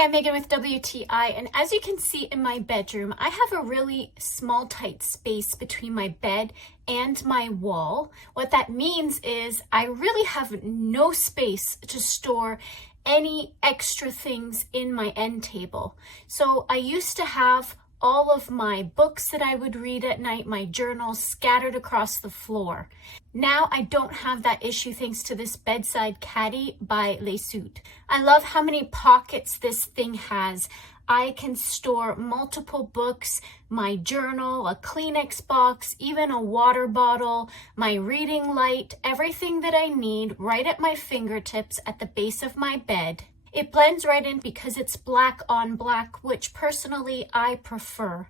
I'm Megan with WTI, and as you can see in my bedroom, I have a really small, tight space between my bed and my wall. What that means is I really have no space to store any extra things in my end table. So I used to have all of my books that I would read at night, my journals, scattered across the floor. Now I don't have that issue thanks to this Bedside Caddy by LEISUIT. I love how many pockets this thing has. I can store multiple books, my journal, a Kleenex box, even a water bottle, my reading light, everything that I need right at my fingertips at the base of my bed. It blends right in because it's black on black, which personally I prefer.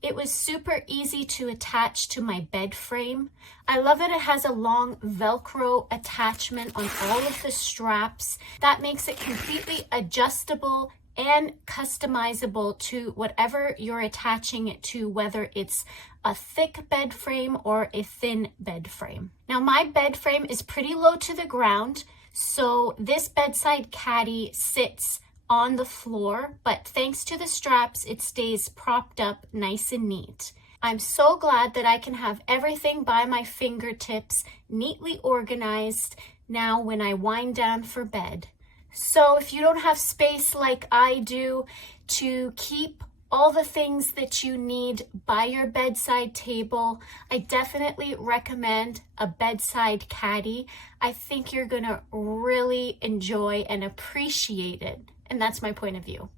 It was super easy to attach to my bed frame. I love that it has a long Velcro attachment on all of the straps. That makes it completely adjustable and customizable to whatever you're attaching it to, whether it's a thick bed frame or a thin bed frame. Now my bed frame is pretty low to the ground, so this Bedside Caddy sits on the floor, but thanks to the straps, it stays propped up nice and neat. I'm so glad that I can have everything by my fingertips, neatly organized now when I wind down for bed. So if you don't have space like I do to keep all the things that you need by your bedside table, I definitely recommend a Bedside Caddy. I think you're gonna really enjoy and appreciate it. And that's my point of view.